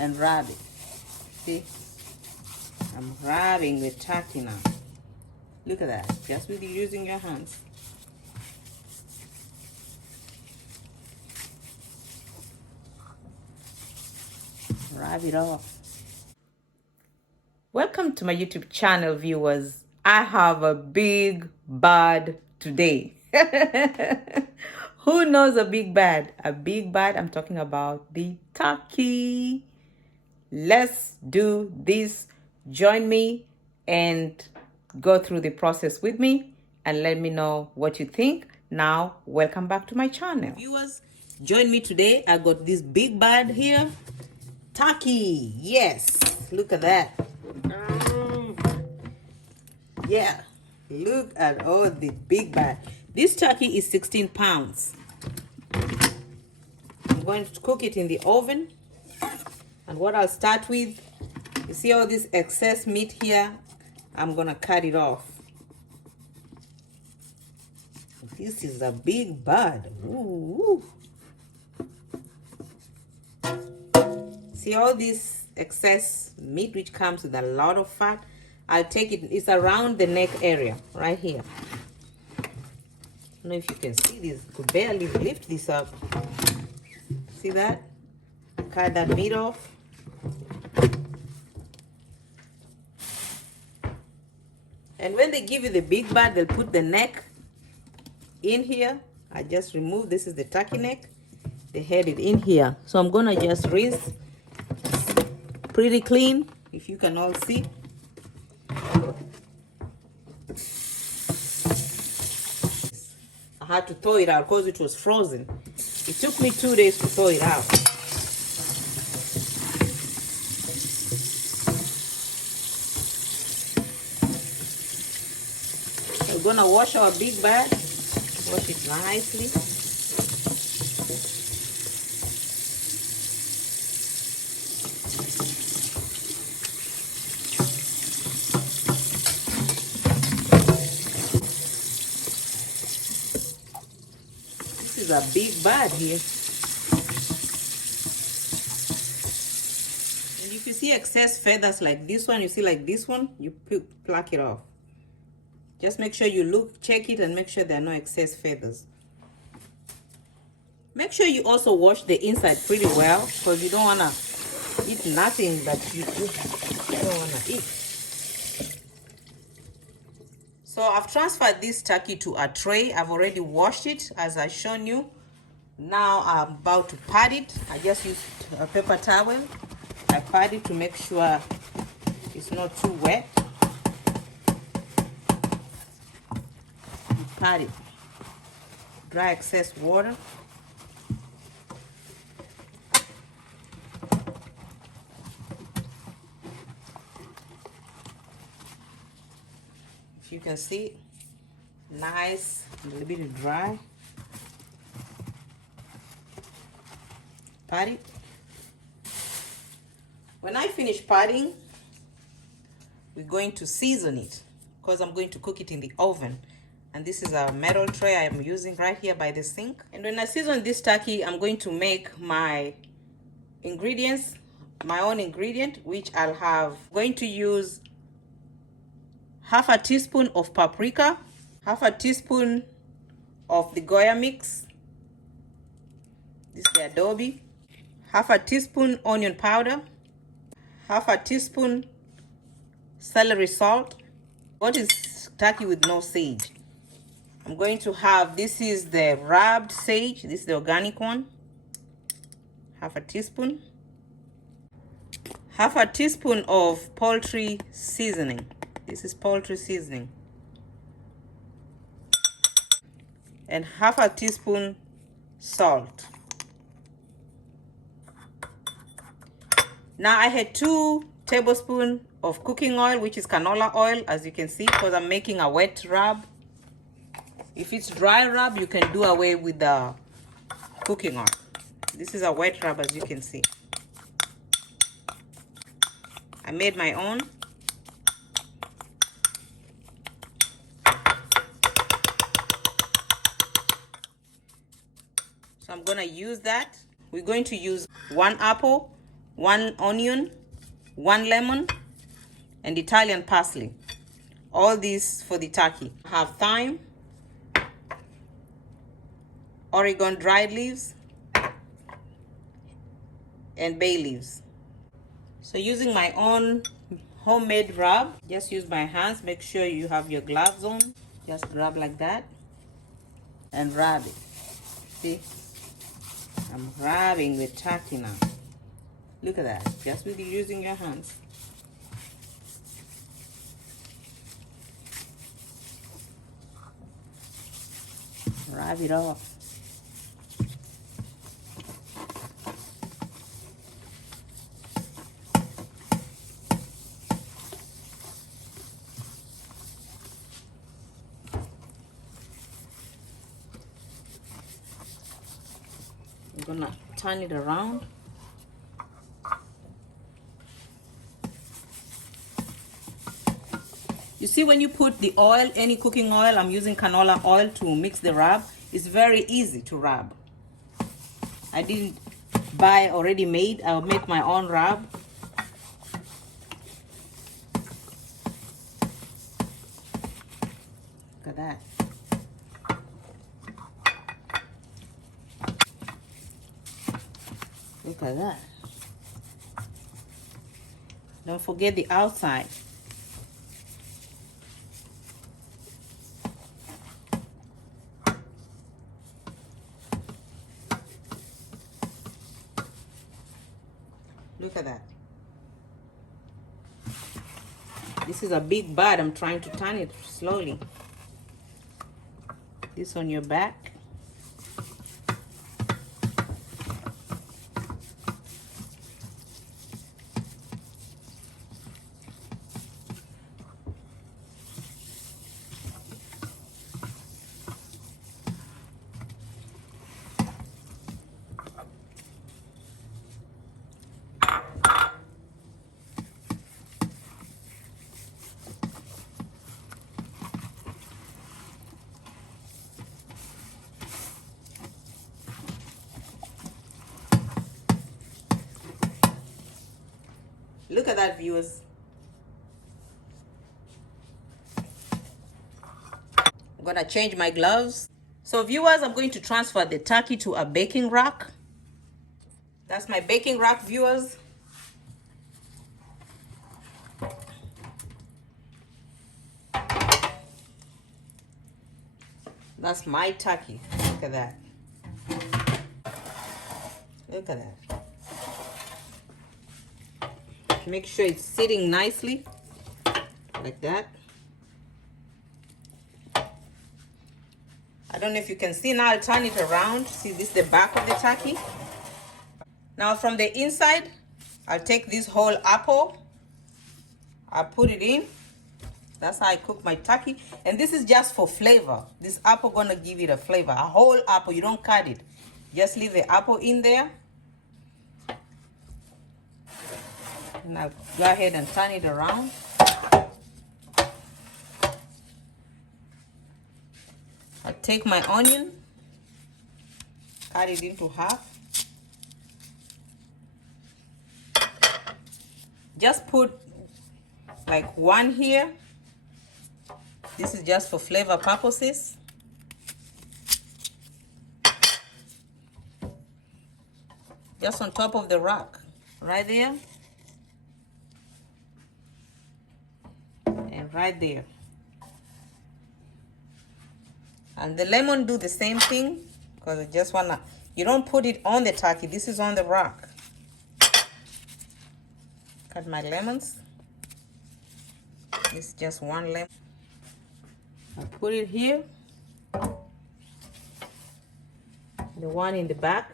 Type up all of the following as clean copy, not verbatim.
and rub it. See, I'm rubbing the turkey now. Look at that, just with using your hands. Rub it off. Welcome to my YouTube channel, viewers. I have a big bad today. Who knows a big bad? A big bad, I'm talking about the turkey. Let's do this. Join me and go through the process with me and let me know what you think. Now, welcome back to my channel. Viewers, join me today. I got this big bad here. Turkey. Yes. Look at that. Yeah. Look at all the big bad. This turkey is 16 pounds. I'm going to cook it in the oven. And what I'll start with, you see all this excess meat here? I'm gonna cut it off. This is a big bird. Ooh. See all this excess meat which comes with a lot of fat? I'll take it, it's around the neck area, right here. I don't know if you can see this, I could barely lift this up. See that? Cut that meat off. And when they give you the big bird, they'll put the neck in here. I just remove, this is the turkey neck. They had it in here. So I'm gonna just rinse pretty clean, if you can all see. I had to thaw it out because it was frozen. It took me 2 days to thaw it out. We're gonna wash our big bag. Wash it nicely. This is a big bag here. And if you see excess feathers like this one, you see like this one, you pluck it off. Just make sure you look, check it, and make sure there are no excess feathers. Make sure you also wash the inside pretty well, because you don't want to eat nothing that you don't want to eat. So I've transferred this turkey to a tray. I've already washed it, as I've shown you. Now I'm about to pat it. I just used a paper towel. I pat it to make sure it's not too wet. Pat it, dry excess water. If you can see, nice, a little bit dry. Pat it. When I finish patting, we're going to season it because I'm going to cook it in the oven. And this is a metal tray I am using right here by the sink. And when I season this turkey, I'm going to make my ingredients, my own ingredient, which I'll have. Going to use half a teaspoon of paprika, half a teaspoon of the Goya mix. This is the adobe. Half a teaspoon onion powder, half a teaspoon celery salt. What is turkey with no sage? I'm going to have, this is the rubbed sage. This is the organic one. Half a teaspoon. Half a teaspoon of poultry seasoning. This is poultry seasoning. And half a teaspoon salt. Now I had 2 tablespoons of cooking oil, which is canola oil, as you can see, because I'm making a wet rub. If it's dry rub, you can do away with the cooking oil. This is a wet rub, as you can see. I made my own. So I'm gonna use that. We're going to use 1 apple, 1 onion, 1 lemon, and Italian parsley. All these for the turkey. I have thyme, oregon dried leaves, and bay leaves. So using my own homemade rub, just use my hands. Make sure you have your gloves on. Just grab like that and rub it. See, I'm rubbing the turkey now. Look at that, just with using your hands. Rub it off. I'm gonna turn it around. You see, when you put the oil, any cooking oil, I'm using canola oil to mix the rub. It's very easy to rub. I didn't buy already made. I'll make my own rub. Look at that. Look at that. Don't forget the outside. Look at that. This is a big bud. I'm trying to turn it slowly. This on your back. Look at that, viewers. I'm gonna change my gloves. So viewers, I'm going to transfer the turkey to a baking rack. That's my baking rack, viewers. That's my turkey. Look at that. Look at that. Make sure it's sitting nicely like that. I don't know if you can see now. I'll turn it around. See, this is the back of the turkey. Now from the inside, I'll take this whole apple. I'll put it in. That's how I cook my turkey. And this is just for flavor. This apple gonna give it a flavor. A whole apple, you don't cut it. Just leave the apple in there. And I'll go ahead and turn it around. I'll take my onion, cut it into half. Just put like 1 here. This is just for flavor purposes. Just on top of the rack, right there. And right there. And the lemon, do the same thing, because I just wanna, you don't put it on the turkey, this is on the rack. Cut my lemons. This is just 1 lemon. I put it here. The one in the back.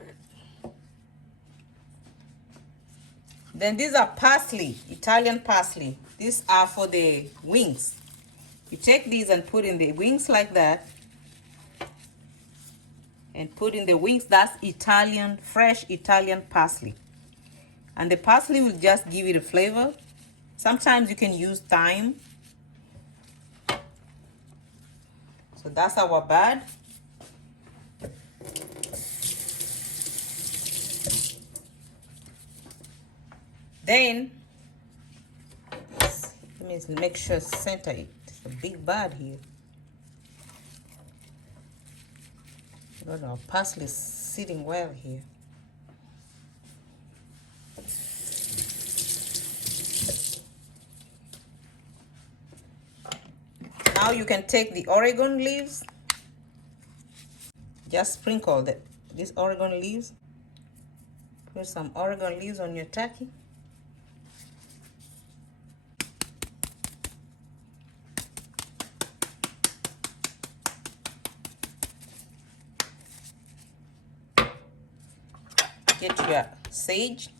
Then these are parsley, Italian parsley. These are for the wings. You take these and put in the wings like that. And put in the wings, that's Italian, fresh Italian parsley. And the parsley will just give it a flavor. Sometimes you can use thyme. So that's our bud. Then let me make sure center it. It's a big bird here. Got our parsley sitting well here. Now you can take the oregano leaves. Just sprinkle these oregano leaves. Put some oregano leaves on your turkey. Get your sage.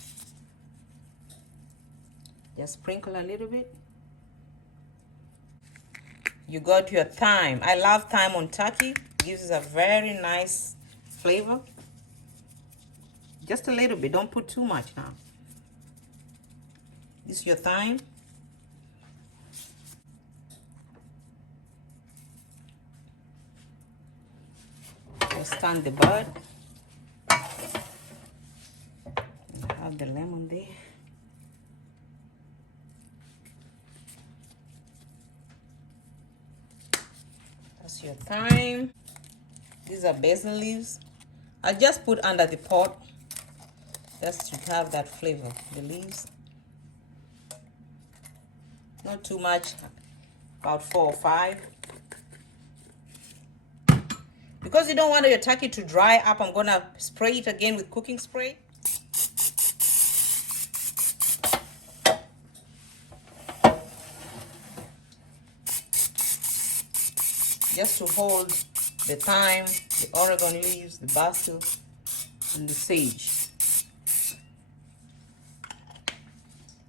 Just sprinkle a little bit. You got your thyme. I love thyme on turkey. Gives a very nice flavor. Just a little bit. Don't put too much now. This is your thyme. Just stand the bird. Have the lemon there. That's your thyme. These are basil leaves. I just put under the pot just to have that flavor. The leaves, not too much, about 4 or 5. Because you don't want your turkey to dry up, I'm gonna spray it again with cooking spray. Just to hold the thyme, the oregano leaves, the basil, and the sage.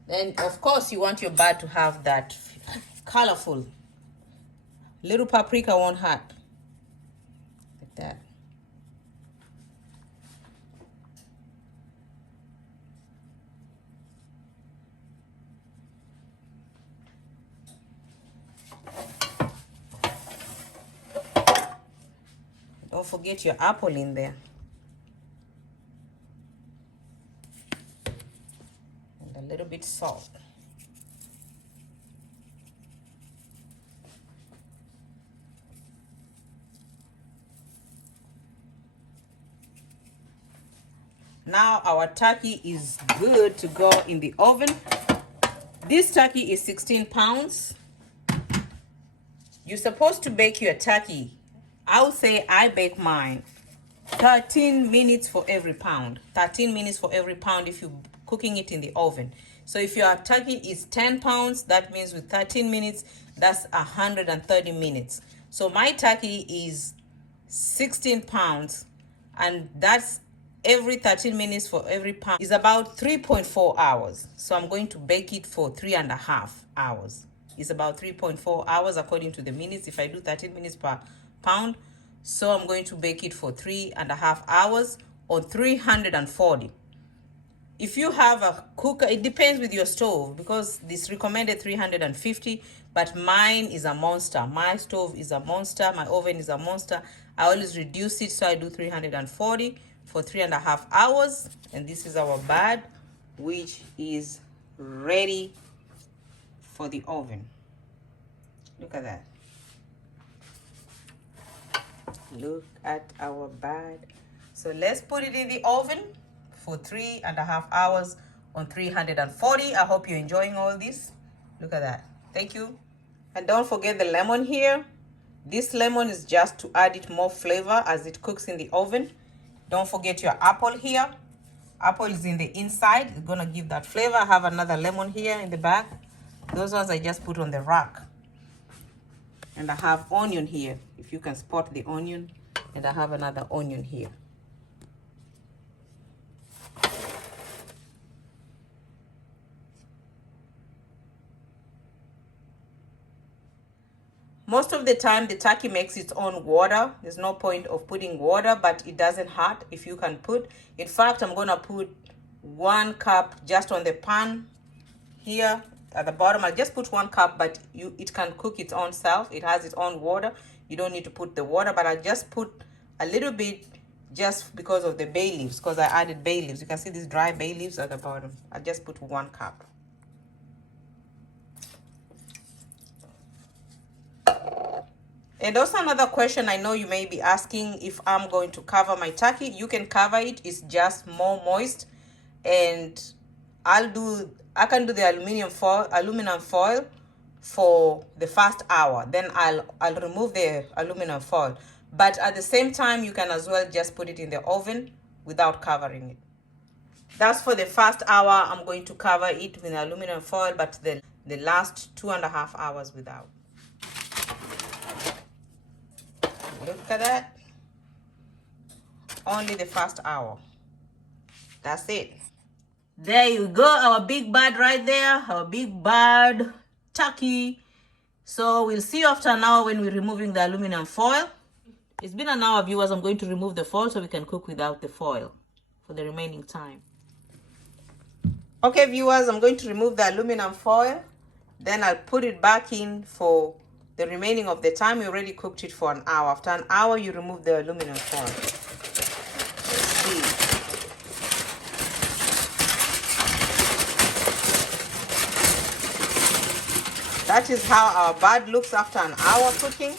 Then, of course, you want your bird to have that colorful. Little paprika won't hurt. Like that. Don't forget your apple in there. And a little bit salt. Now our turkey is good to go in the oven. This turkey is 16 pounds. You're supposed to bake your turkey. I would say I bake mine 13 minutes for every pound. 13 minutes for every pound if you're cooking it in the oven. So if your turkey is 10 pounds, that means with 13 minutes, that's 130 minutes. So my turkey is 16 pounds, and that's every 13 minutes for every pound is about 3.4 hours. So I'm going to bake it for 3.5 hours. It's about 3.4 hours according to the minutes. If I do 13 minutes per pound, so I'm going to bake it for 3.5 hours on 340. If you have a cooker, it depends with your stove, because this recommended 350, but mine is a monster. My stove is a monster. My oven is a monster. I always reduce it, so I do 340 for 3.5 hours. And this is our bird, which is ready for the oven. Look at that. Look at our bird. So let's put it in the oven for 3.5 hours on 340. I hope you're enjoying all this. Look at that. Thank you. And don't forget the lemon here. This lemon is just to add it more flavor as it cooks in the oven. Don't forget your apple here. Apple is in the inside. It's gonna give that flavor. I have another lemon here in the back. Those ones I just put on the rack. And I have onion here, if you can spot the onion. And I have another onion here. Most of the time, the turkey makes its own water. There's no point of putting water, but it doesn't hurt if you can put. In fact, I'm gonna put 1 cup just on the pan here. At the bottom, I'll just put 1 cup, but it can cook its own self. It has its own water. You don't need to put the water, but I'll just put a little bit just because of the bay leaves, because I added bay leaves. You can see these dry bay leaves at the bottom. I just put 1 cup. And also another question I know you may be asking, if I'm going to cover my turkey. You can cover it, it's just more moist. And I can do the aluminum foil for the first hour. Then I'll remove the aluminum foil. But at the same time, you can as well just put it in the oven without covering it. That's for the first hour. I'm going to cover it with aluminum foil, but the last 2.5 hours without. Look at that. Only the first hour. That's it. There you go, our big bird right there, our big bird turkey. So we'll see you after an hour when we're removing the aluminum foil. It's been an hour, viewers. I'm going to remove the foil so we can cook without the foil for the remaining time. Okay, viewers, I'm going to remove the aluminum foil. Then I'll put it back in for the remaining of the time. We already cooked it for an hour. After an hour, you remove the aluminum foil. Let's see. That is how our bird looks after an hour cooking.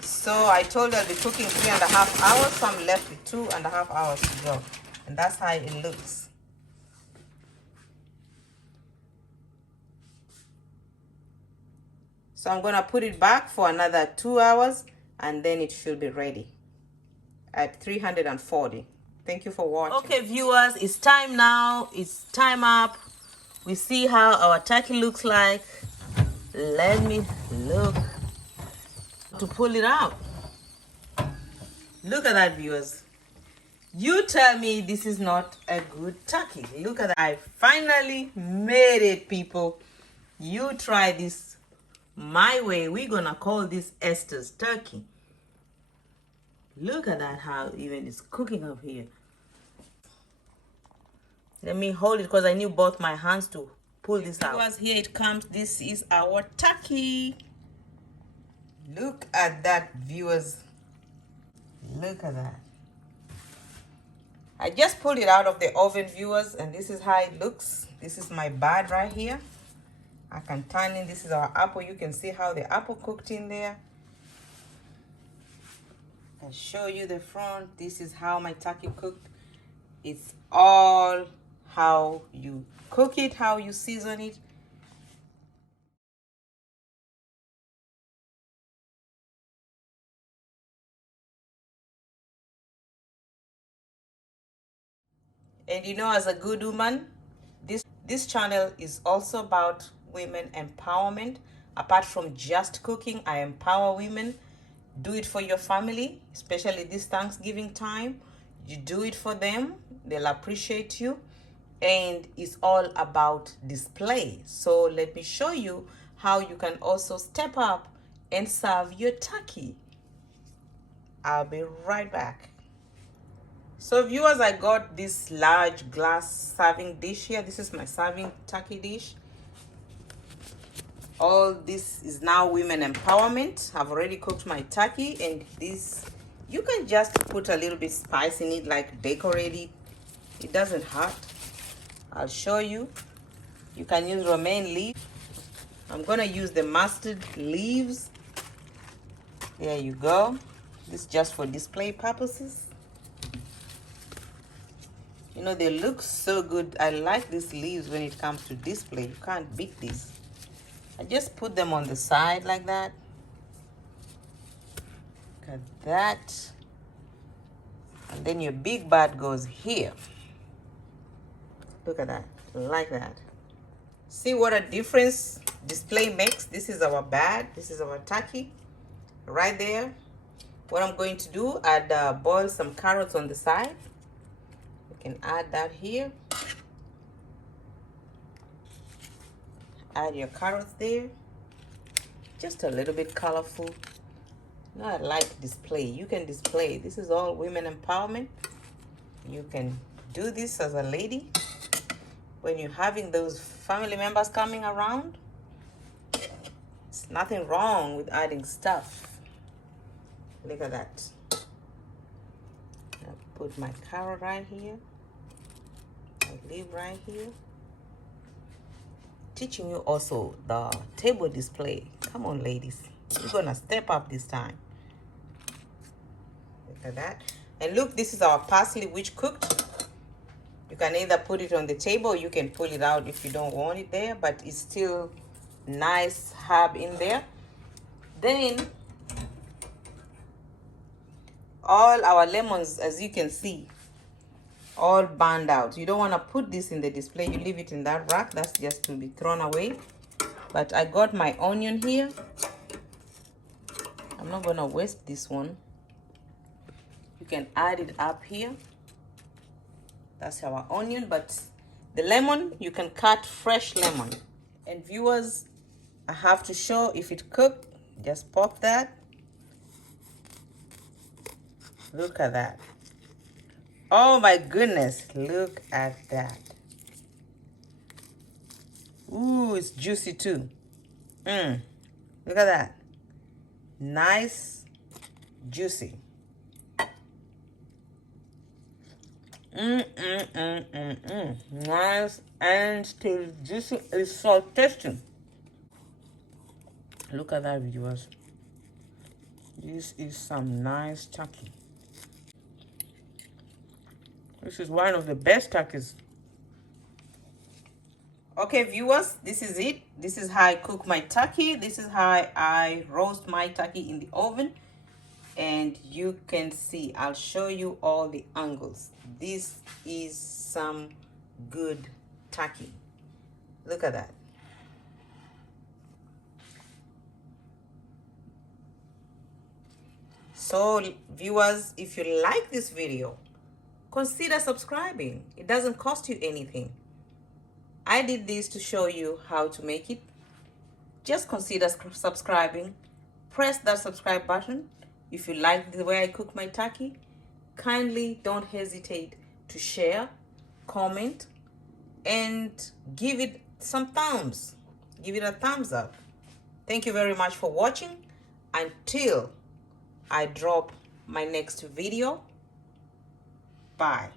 So I told her I'll be cooking 3.5 hours, so I'm left with 2.5 hours to go. And that's how it looks. So I'm going to put it back for another 2 hours, and then it should be ready at 340. Thank you for watching. Okay, viewers, it's time now. It's time up. We see how our turkey looks like. Let me look to pull it out. Look at that, viewers. You tell me this is not a good turkey. Look at that. I finally made it, people. You try this my way. We're gonna call this Esther's turkey. Look at that, how even it's cooking up here. Let me hold it because I need both my hands to pull this out. Viewers, here it comes. This is our turkey. Look at that, viewers. Look at that. I just pulled it out of the oven, viewers, and this is how it looks. This is my bird right here. I can turn in. This is our apple. You can see how the apple cooked in there. I'll show you the front. This is how my turkey cooked. It's all how you cook it, how you season it. And you know, as a good woman, this channel is also about women empowerment. Apart from just cooking, I empower women. Do it for your family, especially this Thanksgiving time. You do it for them, they'll appreciate you. And it's all about display. So let me show you how you can also step up and serve your turkey. I'll be right back. So viewers, I got this large glass serving dish here. This is my serving turkey dish. All this is now women empowerment. I've already cooked my turkey, and this, you can just put a little bit spice in it, like decorate it. It doesn't hurt. I'll show you. You can use romaine leaf. I'm gonna use the mustard leaves. There you go. This is just for display purposes. You know, they look so good. I like these leaves when it comes to display. You can't beat this. I just put them on the side like that. Look at that. And then your big bird goes here. Look at that, like that. See what a difference display makes? This is our bird, this is our turkey, right there. What I'm going to do, add boil some carrots on the side. You can add that here. Add your carrots there. Just a little bit colorful. No, I like display. You can display. This is all women empowerment. You can do this as a lady. When you're having those family members coming around, it's nothing wrong with adding stuff. Look at that. Put my carrot right here. My leaf right here. Teaching you also the table display. Come on, ladies. You're gonna step up this time. Look at that. And look, this is our parsley which cooked. You can either put it on the table or you can pull it out if you don't want it there, but it's still nice herb in there. Then all our lemons, as you can see, all burned out. You don't want to put this in the display. You leave it in that rack. That's just to be thrown away. But I got my onion here. I'm not gonna waste this one. You can add it up here. That's our onion, but the lemon, you can cut fresh lemon. And viewers, I have to show if it cooked. Just pop that. Look at that. Oh my goodness, look at that. Ooh, it's juicy too. Look at that. Nice, juicy. Nice and still juicy. It's so tasty. Look at that, viewers. This is some nice turkey. This is one of the best turkeys. Okay, viewers, this is it. This is how I cook my turkey. This is how I roast my turkey in the oven. And you can see, I'll show you all the angles. This is some good turkey. Look at that. So viewers, if you like this video, consider subscribing. It doesn't cost you anything. I did this to show you how to make it. Just consider subscribing. Press that subscribe button. If you like the way I cook my turkey, kindly don't hesitate to share, comment, and give it some thumbs. Give it a thumbs up. Thank you very much for watching. Until I drop my next video. Bye.